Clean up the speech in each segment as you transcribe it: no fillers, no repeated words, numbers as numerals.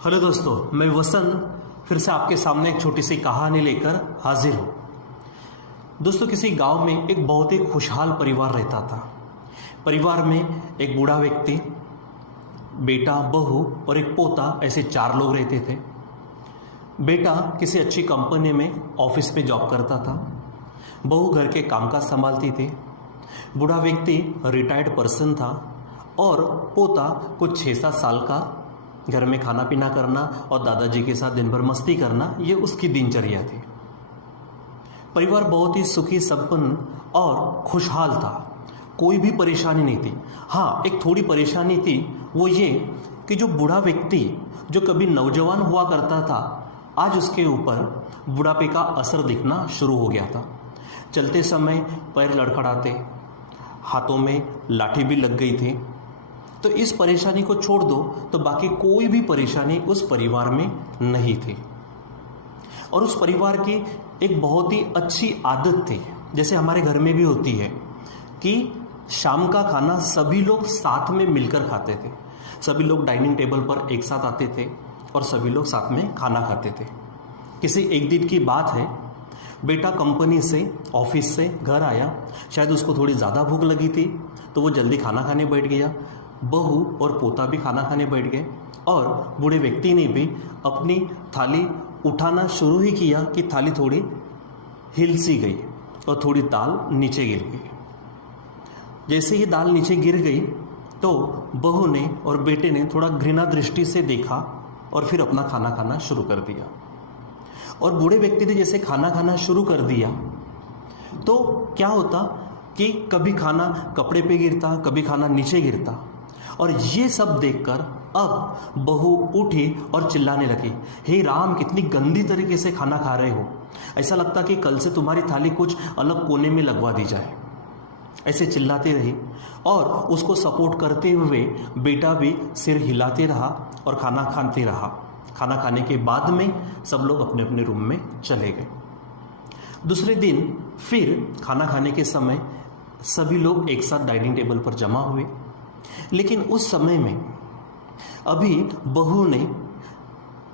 Hello दोस्तों, मैं वसंत फिर से आपके सामने एक छोटी सी कहानी लेकर हाजिर हूँ। दोस्तों, किसी गांव में एक बहुत ही खुशहाल परिवार रहता था। परिवार में एक बूढ़ा व्यक्ति, बेटा, बहू और एक पोता, ऐसे 4 लोग रहते थे। बेटा किसी अच्छी कंपनी में ऑफिस में जॉब करता था। बहू घर के कामकाज संभालती थी। बूढ़ा व्यक्ति रिटायर्ड पर्सन था और पोता कुछ 6-7 साल का, घर में खाना पीना करना और दादाजी के साथ दिन भर मस्ती करना, ये उसकी दिनचर्या थी। परिवार बहुत ही सुखी, संपन्न और खुशहाल था। कोई भी परेशानी नहीं थी। हाँ, एक थोड़ी परेशानी थी, वो ये कि जो बूढ़ा व्यक्ति जो कभी नौजवान हुआ करता था, आज उसके ऊपर बुढ़ापे का असर दिखना शुरू हो गया था। चलते समय पैर लड़खड़ाते, हाथों में लाठी भी लग गई थी। तो इस परेशानी को छोड़ दो तो बाकी कोई भी परेशानी उस परिवार में नहीं थी। और उस परिवार की एक बहुत ही अच्छी आदत थी, जैसे हमारे घर में भी होती है, कि शाम का खाना सभी लोग साथ में मिलकर खाते थे। सभी लोग डाइनिंग टेबल पर एक साथ आते थे और सभी लोग साथ में खाना खाते थे। किसी एक दिन की बात है, बेटा कंपनी से, ऑफिस से घर आया। शायद उसको थोड़ी ज़्यादा भूख लगी थी तो वो जल्दी खाना खाने बैठ गया। बहू और पोता भी खाना खाने बैठ गए और बूढ़े व्यक्ति ने भी अपनी थाली उठाना शुरू ही किया कि थाली थोड़ी हिल सी गई और थोड़ी दाल नीचे गिर गई। जैसे ही दाल नीचे गिर गई तो बहू ने और बेटे ने थोड़ा घृणा दृष्टि से देखा और फिर अपना खाना खाना शुरू कर दिया। और बूढ़े व्यक्ति ने जैसे खाना खाना शुरू कर दिया तो क्या होता कि कभी खाना कपड़े पे गिरता, कभी खाना नीचे गिरता। और ये सब देखकर अब बहू उठी और चिल्लाने लगी, हे राम, कितनी गंदी तरीके से खाना खा रहे हो। ऐसा लगता कि कल से तुम्हारी थाली कुछ अलग कोने में लगवा दी जाए। ऐसे चिल्लाती रही और उसको सपोर्ट करते हुए बेटा भी सिर हिलाते रहा और खाना खाते रहा। खाना खाने के बाद में सब लोग अपने अपने रूम में चले गए। दूसरे दिन फिर खाना खाने के समय सभी लोग एक साथ डाइनिंग टेबल पर जमा हुए। लेकिन उस समय में अभी बहू ने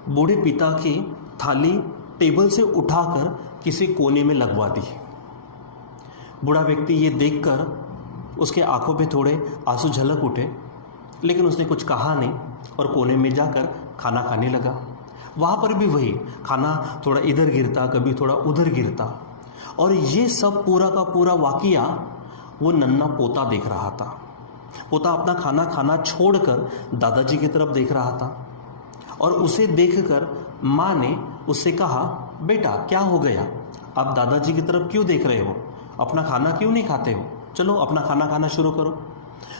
बूढ़े पिता की थाली टेबल से उठाकर किसी कोने में लगवा दी। बूढ़ा व्यक्ति ये देखकर उसके आंखों पे थोड़े आंसू झलक उठे, लेकिन उसने कुछ कहा नहीं और कोने में जाकर खाना खाने लगा। वहाँ पर भी वही खाना थोड़ा इधर गिरता, कभी थोड़ा उधर गिरता। और ये सब पूरा का पूरा वाकया वो नन्हा पोता देख रहा था। पोता अपना खाना खाना छोड़कर दादाजी की तरफ देख रहा था और उसे देखकर माँ ने उससे कहा, बेटा क्या हो गया, आप दादाजी की तरफ क्यों देख रहे हो, अपना खाना क्यों नहीं खाते हो, चलो अपना खाना खाना शुरू करो।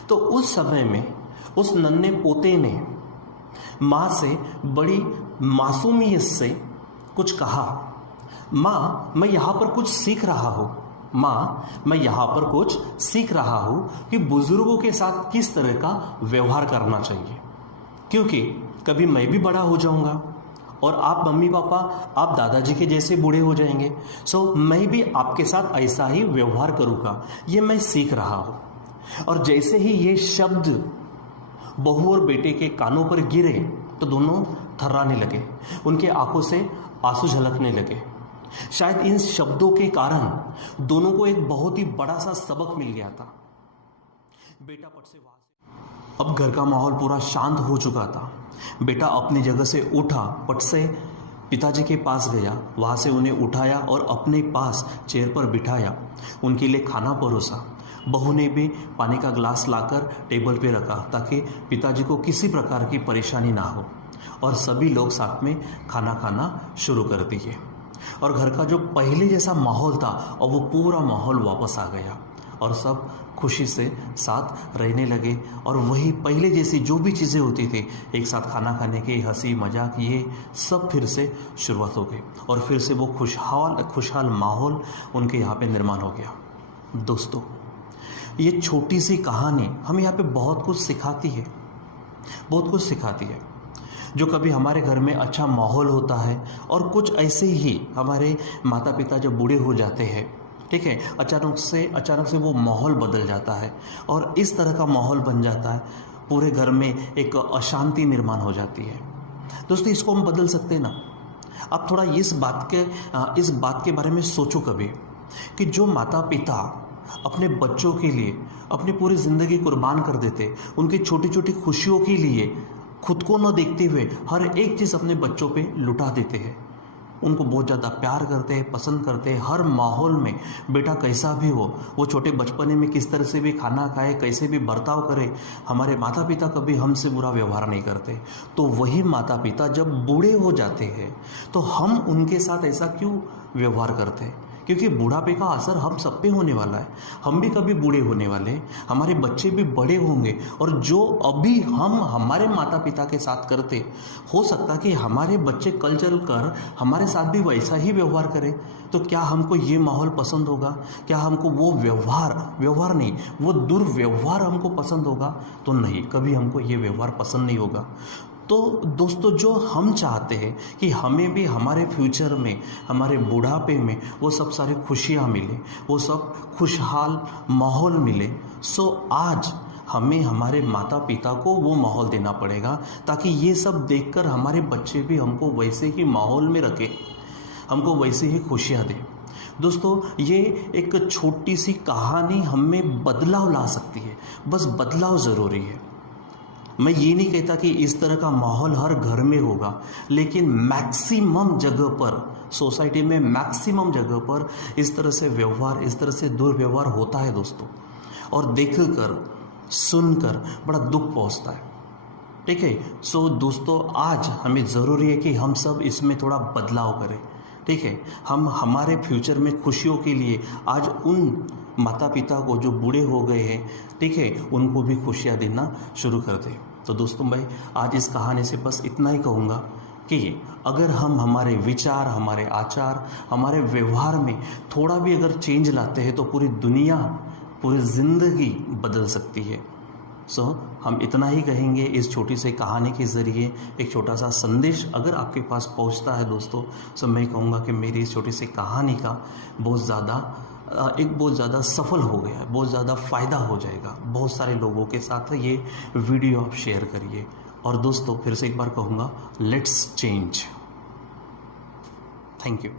तो उस समय में उस नन्हे पोते ने माँ से बड़ी मासूमियत से कुछ कहा, माँ मैं यहाँ पर कुछ सीख रहा हूँ, माँ मैं यहाँ पर कुछ सीख रहा हूँ कि बुजुर्गों के साथ किस तरह का व्यवहार करना चाहिए, क्योंकि कभी मैं भी बड़ा हो जाऊँगा और आप मम्मी पापा, आप दादाजी के जैसे बूढ़े हो जाएंगे। सो मैं भी आपके साथ ऐसा ही व्यवहार करूँगा, ये मैं सीख रहा हूँ। और जैसे ही ये शब्द बहू और बेटे के कानों पर गिरे तो दोनों थर्राने लगे, उनके आंखों से आंसू झलकने लगे। शायद इन शब्दों के कारण दोनों को एक बहुत ही बड़ा सा सबक मिल गया था। बेटा पट से वहां से, अब घर का माहौल पूरा शांत हो चुका था। बेटा अपनी जगह से उठा, पट से पिताजी के पास गया, वहां से उन्हें उठाया और अपने पास चेयर पर बिठाया, उनके लिए खाना परोसा। बहू ने भी पानी का ग्लास लाकर टेबल पे रखा ताकि पिताजी को किसी प्रकार की परेशानी ना हो। और सभी लोग साथ में खाना खाना शुरू कर दिए और घर का जो पहले जैसा माहौल था और वो पूरा माहौल वापस आ गया और सब खुशी से साथ रहने लगे। और वही पहले जैसी जो भी चीज़ें होती थी, एक साथ खाना खाने के, हंसी मजाक, ये सब फिर से शुरुआत हो गई और फिर से वो खुशहाल माहौल उनके यहाँ पे निर्माण हो गया। दोस्तों, ये छोटी सी कहानी हमें यहाँ पे बहुत कुछ सिखाती है, बहुत कुछ सिखाती है। जो कभी हमारे घर में अच्छा माहौल होता है और कुछ ऐसे ही हमारे माता पिता जब बूढ़े हो जाते हैं, ठीक है, अचानक से वो माहौल बदल जाता है और इस तरह का माहौल बन जाता है, पूरे घर में एक अशांति निर्माण हो जाती है। दोस्तों इसको हम बदल सकते हैं ना। आप थोड़ा इस बात के बारे में सोचो कभी कि जो माता पिता अपने बच्चों के लिए अपनी पूरी ज़िंदगी कुर्बान कर देते, उनकी छोटी छोटी खुशियों के लिए खुद को न देखते हुए हर एक चीज़ अपने बच्चों पे लुटा देते हैं, उनको बहुत ज़्यादा प्यार करते हैं, पसंद करते हैं, हर माहौल में बेटा कैसा भी हो, वो छोटे बचपने में किस तरह से भी खाना खाए, कैसे भी बर्ताव करे, हमारे माता पिता कभी हमसे बुरा व्यवहार नहीं करते। तो वही माता पिता जब बूढ़े हो जाते हैं तो हम उनके साथ ऐसा क्यों व्यवहार करते हैं? क्योंकि बुढ़ापे का असर हम सब पे होने वाला है, हम भी कभी बूढ़े होने वाले हैं, हमारे बच्चे भी बड़े होंगे, और जो अभी हम हमारे माता पिता के साथ करते, हो सकता कि हमारे बच्चे कल चल कर हमारे साथ भी वैसा ही व्यवहार करें। तो क्या हमको ये माहौल पसंद होगा? क्या हमको वो व्यवहार नहीं, वो दुर्व्यवहार हमको पसंद होगा? तो नहीं, कभी हमको ये व्यवहार पसंद नहीं होगा। तो दोस्तों, जो हम चाहते हैं कि हमें भी हमारे फ्यूचर में, हमारे बुढ़ापे में वो सब सारी खुशियाँ मिले, वो सब खुशहाल माहौल मिले, सो आज हमें हमारे माता पिता को वो माहौल देना पड़ेगा, ताकि ये सब देखकर हमारे बच्चे भी हमको वैसे ही माहौल में रखें, हमको वैसे ही खुशियाँ दें। दोस्तों, ये एक छोटी सी कहानी हमें बदलाव ला सकती है, बस बदलाव ज़रूरी है। मैं ये नहीं कहता कि इस तरह का माहौल हर घर में होगा, लेकिन मैक्सिमम जगह पर, सोसाइटी में मैक्सिमम जगह पर इस तरह से व्यवहार, इस तरह से दुर्व्यवहार होता है दोस्तों, और देखकर सुनकर बड़ा दुख पहुंचता है। ठीक है, सो दोस्तों, आज हमें ज़रूरी है कि हम सब इसमें थोड़ा बदलाव करें। ठीक है, हम हमारे फ्यूचर में खुशियों के लिए आज उन माता पिता को जो बूढ़े हो गए हैं, ठीक है, उनको भी खुशियाँ देना शुरू कर दें। तो दोस्तों, मैं आज इस कहानी से बस इतना ही कहूँगा कि अगर हम हमारे विचार, हमारे आचार, हमारे व्यवहार में थोड़ा भी अगर चेंज लाते हैं तो पूरी दुनिया, पूरी ज़िंदगी बदल सकती है। सो हम इतना ही कहेंगे इस छोटी सी कहानी के ज़रिए। एक छोटा सा संदेश अगर आपके पास पहुंचता है दोस्तों, सो मैं कहूँगा कि मेरी इस छोटी सी कहानी का बहुत ज़्यादा सफल हो गया है, बहुत ज़्यादा फ़ायदा हो जाएगा। बहुत सारे लोगों के साथ ये वीडियो आप शेयर करिए। और दोस्तों, फिर से एक बार कहूँगा, लेट्स चेंज। Thank you.